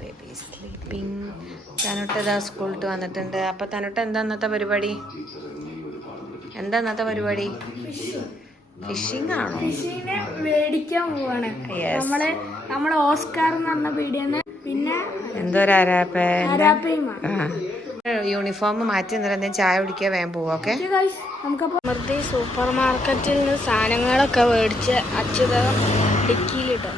Baby sleeping തനുട്ട് ഇതാ സ്കൂളിട്ട് വന്നിട്ടുണ്ട്. അപ്പൊ തനുട്ട് എന്താ ഇന്നത്തെ പരിപാടി? എന്താ ഇന്നത്തെ പരിപാടി? ഫിഷിംഗ് ആണോ? ഫിഷിനെ മേടിക്കാൻ പോവാണ്. Yes. നമ്മൾ നമ്മളെ ഓസ്കാർ എന്ന് പറഞ്ഞ പീടിയെന്ന് പിന്നെ എന്തോരാരാപ്പേ യൂണിഫോം മാറ്റി എന്തെങ്കിലും ചായ കുടിക്കാൻ വേഗം പോവാ ഓക്കെ? സൂപ്പർ മാർക്കറ്റിൽ നിന്ന് സാധനങ്ങളൊക്കെ മേടിച്ച് അച്യുത ഡിക്കിയിലിട്ടോ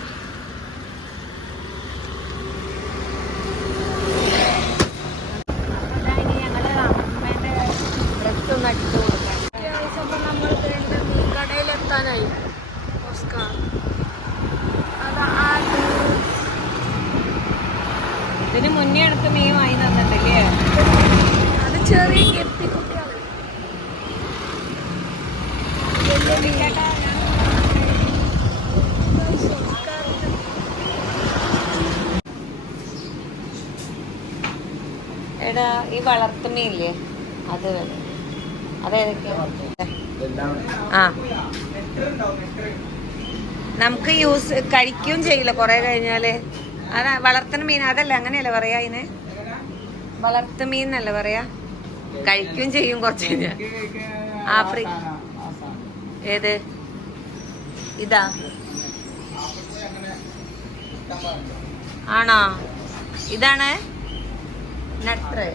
നമ്മൾ കടയിലെത്താനായി ഓസ്കാർ അത് ആ ഇതിന് മുന്നേ അടുത്ത് മീൻ വാങ്ങി തന്നിട്ടില്ലേ? അത് ചെറിയ ഗപ്പിക്കുട്ടിയാണ് എടാ ഈ വളർത്തുമീനില്ലേ അത് അതേതൊക്കെയാ ആ. നമുക്ക് യൂസ് കഴിക്കുകയും ചെയ്യില്ല കുറെ കഴിഞ്ഞാൽ. അതാ വളർത്തുന്ന മീൻ അതല്ല അങ്ങനെയല്ലേ പറയാ അതിന് വളർത്തു മീൻ എന്നല്ല പറയാ? കഴിക്കും ചെയ്യും കുറച്ച് കഴിഞ്ഞാൽ ആഫ്രിക്ക ഏത്? ഇതാ. ആണോ? ഇതാണ്? നട്ടർ ആ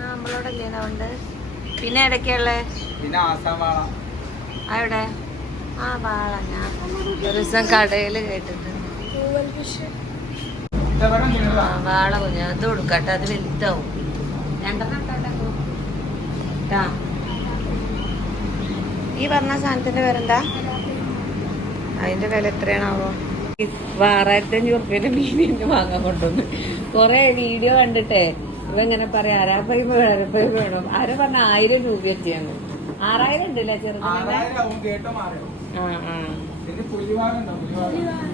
നമ്മളോടല്ലേ ഉണ്ട്. പിന്നെ ഏതൊക്കെയുള്ളേ? പിന്നെ ആസാം വാള. അവിടെ? ആ വാള. ഞാൻ ഒരു ദിവസം കടയിൽ കേട്ടിട്ടുണ്ട്. വാള കുഞ്ഞ അത് കൊടുക്കട്ടെ അത് വലുതാവും. ഈ പറഞ്ഞ സാധനത്തിന്റെ പേരെന്താ? അതിന്റെ വില എത്രയാണാവോ? ആറായിരത്തി അഞ്ഞൂറ് റുപ്യന്റെ എന്നെ വാങ്ങാൻ കൊണ്ടുവന്ന്. കൊറേ വീഡിയോ കണ്ടിട്ടേ. ഇവ ഇങ്ങനെ പറയാം അരപ്പൈ വേണം അരപ്പൈമ വേണം? ആര് പറഞ്ഞ ആയിരം രൂപ എത്തിയാണ് ആറായിരം ഉണ്ടല്ലേ മാറിയോ ആ ആ പിന്നെ പുലിവാഗം ഉണ്ടോ പുലിവാഗം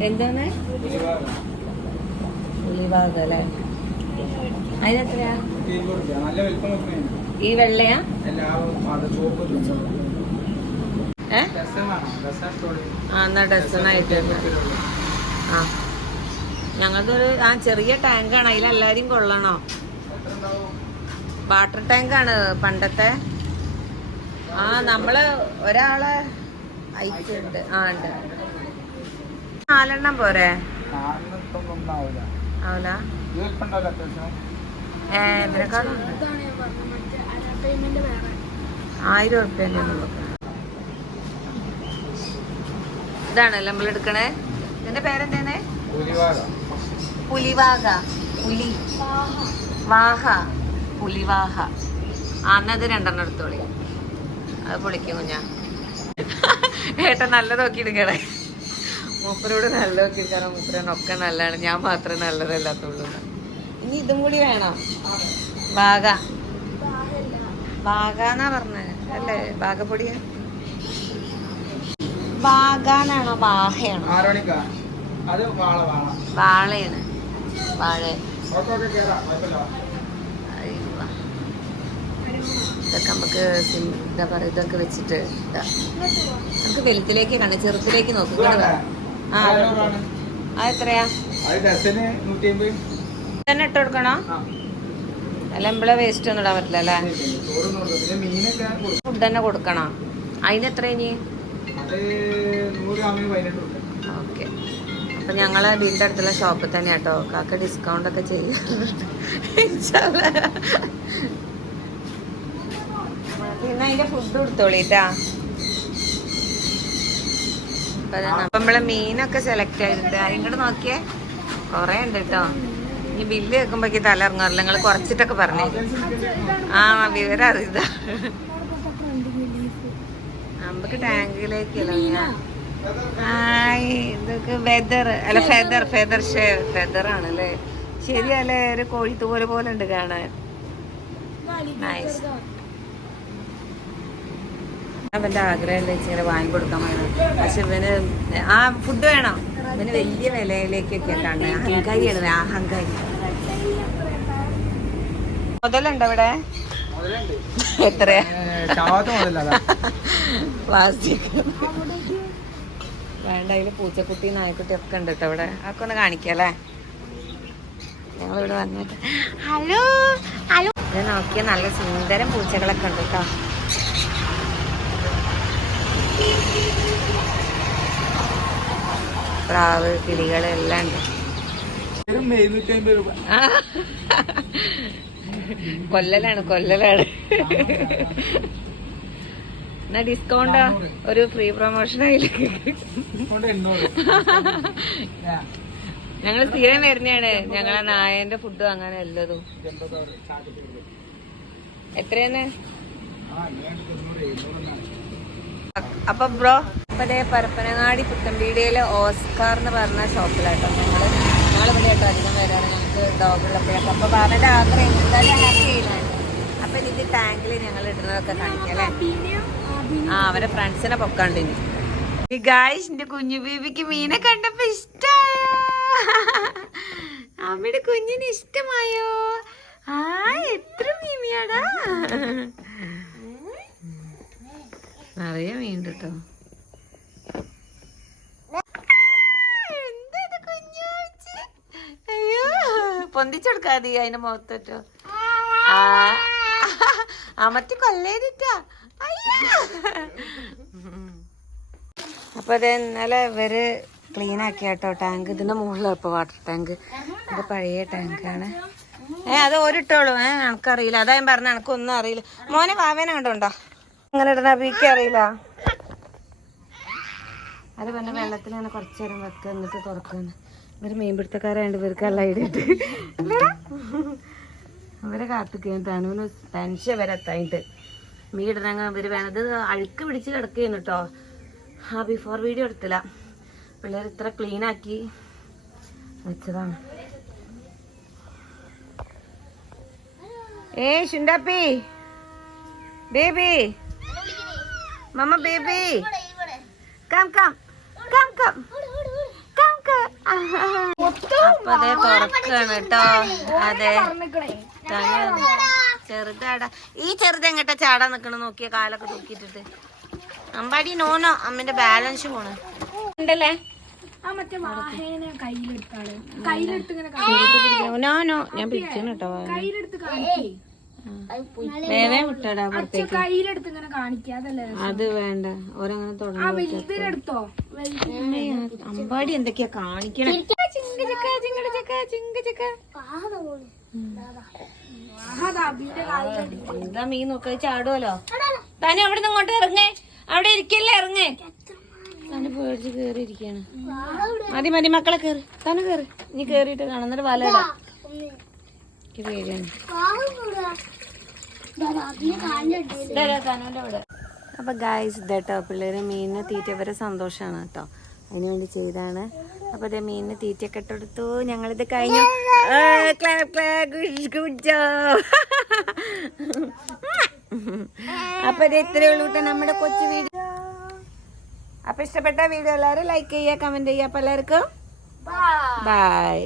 എന്താണ്? ഉലിവാഗ് അല്ലേ? അതിനെത്രയാ? ഈ വെള്ളയാ? എല്ലാവരും ആ ആ. ഞങ്ങൾക്കൊരു ആ ചെറിയ ടാങ്കാണ്. അതിലെല്ലാരും കൊള്ളണോ? എത്ര ടാങ്ക് വാട്ടർ ടാങ്കാണ് പണ്ടത്തെ. ആ നമ്മൾ ഒരാളെ അയച്ചിട്ടുണ്ട് ആ ഉണ്ട്. നാലെണ്ണം പോരെ? ആയിരം ഉറുപ്പ്യ ഇതാണല്ലോ നമ്മൾ എടുക്കണേ? ഇതിന്റെ പേരെന്തേനെ പുലിവാക. പുലി. വാഹ. പുലിവാഹ. അന്നത് രണ്ടെണ്ണം എടുത്തോളി. അത് പൊളിക്കും കുഞ്ഞാ. ഏട്ടൻ നല്ല നോക്കി എടുക്കണേ മൂപ്പരോട് നല്ല കാരണം മൂപ്പരനൊക്കെ നല്ലതാണ്. ഞാൻ മാത്രമേ നല്ലതല്ലാത്തുള്ളൂ. ഇനി ഇതും കൂടി വേണം. ബാഗ. ബാഗാന്നാ പറഞ്ഞത് അല്ലേ? ബാഗപ്പൊടി ബാഗാനാണോ വാഹയാണോ വാള വാളയാണ്. വാഴ. ഇതൊക്കെ നമുക്ക് എന്താ പറയുക ഇതൊക്കെ വെച്ചിട്ട് നമുക്ക് വെളുത്തിലേക്ക് കാണാം ചെറുത്തിലേക്ക് നോക്കും. ഇങ്ങട് ആ അതിനോടാണ്. അത് എത്രയാ? അത് ഡസന് നൂറ്റി തന്നെ ഇട്ട് കൊടുക്കണോ? അല്ല നമ്മളെ വേസ്റ്റ് ഒന്നും ഇടാൻ പറ്റില്ല അല്ലേ? ഫുഡ് തന്നെ കൊടുക്കണോ? അതിന് എത്ര ഇനി? ഓക്കെ. അപ്പൊ ഞങ്ങളെ വീടിന്റെ അടുത്തുള്ള ഷോപ്പിൽ തന്നെ കേട്ടോ കാക്ക ഡിസ്കൗണ്ട് ഒക്കെ ചെയ്യാം. പിന്നെ അതിന്റെ ഫുഡ് കൊടുത്തോളിട്ടാ. അപ്പൊ നമ്മളെ മീനൊക്കെ സെലക്ട് ചെയ്തിട്ട് അതിങ്ങോട്ട് നോക്കിയേ. കൊറേ ഉണ്ട് കേട്ടോ ഇനി ബില്ല് കേൾക്കുമ്പോഴേക്ക് തല ഇറങ്ങാറില്ല. നിങ്ങൾ കുറച്ചിട്ടൊക്കെ പറഞ്ഞു ആ വിവരം അറിയതാ നമുക്ക് ടാങ്കിലേക്കല്ലോ ഞാൻ ഹായ് ഇതൊക്കെ വെതർ അല്ല ഫെദർ ഫെദർ ഷേ ഫെദർ ആണല്ലേ? ശരിയല്ലേ? ഒരു കോഴി തൂവൽ പോലെ ഉണ്ട് കാണാൻ. നൈസ് അവന്റെ ആഗ്രഹം ഇങ്ങനെ വാങ്ങി കൊടുക്കാൻ വേണം പക്ഷെ ഇവന് ആ ഫുഡ് വേണം. ഇവന് വലിയ വിലയിലേക്കൊക്കെ കാണുന്നത് അഹങ്കാരിയാണ് അഹങ്കാരി. മുതലുണ്ടോ ഇവിടെ? എത്രയാ? പ്ലാസ്റ്റിക്. വേണ്ട അതിൽ പൂച്ചക്കുട്ടി നായക്കുട്ടി ഒക്കെ ഉണ്ട് കേട്ടോ ഇവിടെ. അതൊക്കെ ഒന്ന് കാണിക്കല്ലേ അല്ലേ? ഞങ്ങളിവിടെ വന്നിട്ട്. Hello hello. ഇത് നോക്കിയ നല്ല സുന്ദരം പൂച്ചകളൊക്കെ ഉണ്ട് കേട്ടോ. പ്രാവ് കിളികളെല്ലാം ഉണ്ട്. കൊല്ലലാണ് കൊല്ലലാണ്. എന്നാ ഡിസ്കൗണ്ടാ ഒരു ഫ്രീ പ്രൊമോഷൻ ആയില്ലേ? ഞങ്ങൾ സ്ഥിരം വരുന്നതാണ്. ഞങ്ങളെ നായന്റെ ഫുഡ് അങ്ങനെ എല്ലതും. എത്രയാണ്? അപ്പൊ ബ്രോ അപ്പൊ ദേ പരപ്പനങ്ങാടി പുത്തമ്പീടിയിലെ ഓസ്കാർ എന്ന് പറഞ്ഞ ഷോപ്പിലാട്ടോ ഞങ്ങൾ. ഞങ്ങളിവിടെ കേട്ടോ അധികം വരാറ്. ഞങ്ങൾക്ക് ഡോഗുള്ളപ്പോഴൊക്കെ അപ്പൊ പറഞ്ഞ ആഗ്രഹം എന്തായാലും ഹാപ്പി ചെയ്യുന്നുണ്ട് അപ്പൊ ഇതിന്റെ ടാങ്കിൽ ഞങ്ങൾ ഇടുന്നതൊക്കെ കാണിക്കാം ആ, അവരെ ഫ്രണ്ട്സിനെ പൊക്കാണ്ട് ഇനി. ഗായ്സ് കുഞ്ഞു ബേബിക്ക് മീനെ കണ്ടപ്പോ ഇഷ്ടായോ? അമ്മയുടെ കുഞ്ഞിന് ഇഷ്ടമായോ? ആ എത്ര മീമിയാടാ? നിറയെ മീൻ കേട്ടോ പൊന്തിച്ചെടുക്കാതി അതിന്റെ മുഖത്തോ അമത്തി കൊല്ലേരിട്ടാ അപ്പൊ അത് ഇന്നലെ ഇവർ ക്ലീൻ ആക്കി കേട്ടോ ടാങ്ക് ഇതിന്റെ മുകളിലാണ് ഇപ്പൊ വാട്ടർ ടാങ്ക് ഇത് പഴയ ടാങ്കാണ് ഏ അത് ഒരിട്ടോളൂ ഏ എനിക്കറിയില്ല. അതാ ഞാൻ പറഞ്ഞ എനക്കൊന്നും അറിയില്ല. മോനെ വാവേനെ കണ്ടോണ്ടോ? അങ്ങനെ ഇടണ അറിയില്ല. അത് പറഞ്ഞ വെള്ളത്തിൽ ഇങ്ങനെ കുറച്ചു നേരം വെക്കുക എന്നിട്ട് തുറക്കുന്നു ഇവർ മീൻപിടുത്തക്കാരായതുകൊണ്ട് ഇവർക്ക് അല്ല ഇടിയിട്ട് ഇവരെ കാത്തിക്കാൻ തണുവിന് ടെൻഷൻ വരെ എത്തായിട്ട് മീടിനങ്ങ ഇവർ വേണത് അഴുക്ക് പിടിച്ച് കിടക്കുകയാണ് കേട്ടോ ആ ബിഫോർ വീഡിയോ എടുത്തില്ല. പിള്ളേർ ഇത്ര ക്ലീൻ ആക്കി വെച്ചതാണ്. ഏ ഷുണ്ടാപ്പി baby. Mama baby. Come come come come come come അപ്പൊ അതെ തുറക്കാണ് കേട്ടോ. അതെ. ചെറുതാടാ. ഈ ചെറുതെങ്ങട്ട ചാടാ ചാടാൻ നിക്കണ നോക്കിയ കാലൊക്കെ തൂക്കിയിട്ടിട്ട്. അമ്പാടി നോനോ അമ്മന്റെ ബാലൻസ് പോണ്. ഉണ്ടല്ലേ? നോനോ ഞാൻ പിടിക്കുന്നു കേട്ടോ കയ്യിലെടുത്ത് കാണിക്കേ. വേവേ വിട്ടടാ പുറത്തേക്ക്. കയ്യിലെടുത്ത് ഇങ്ങനെ അത് വേണ്ട. ഓരങ്ങനെ തുടങ്ങി അമ്പാടി എന്തൊക്കെയാ കാണിക്കണേ? എന്താ മീൻ നോക്ക ചാടുവല്ലോ? തന്നെ അവിടെ നിന്ന് ഇങ്ങോട്ട് ഇറങ്ങേ. അവിടെ ഇരിക്കല്ലേ ഇറങ്ങേ. തന്നെ പേടിച്ച് കേറി ഇരിക്കാണ് മതി മതി മക്കളെ കേറി. തന്നെ കേറി. നീ കേറിട്ട് കാണുന്നിട്ട് എന്നിട്ട് വല ഇടാം എനിക്ക് പേടിയാണ് ഇതാ, അപ്പൊ ഗായ്സ് ഇതേട്ടോ പിള്ളേര് മീനിന് തീറ്റ വരെ സന്തോഷമാണ് കേട്ടോ അതിനുവേണ്ടി ചെയ്താണ്. അപ്പൊ ഇതേ മീനിന് തീറ്റ ഇട്ടെടുത്തു ഞങ്ങളിത് കഴിഞ്ഞു. അപ്പൊ ഇത് ഇത്രയേ ഉള്ളൂ കേട്ടോ നമ്മുടെ കൊച്ചു വീഡിയോ. അപ്പൊ ഇഷ്ടപ്പെട്ട വീഡിയോ എല്ലാവരും ലൈക്ക് ചെയ്യുക കമന്റ് ചെയ്യുക. അപ്പൊ എല്ലാവർക്കും ബൈ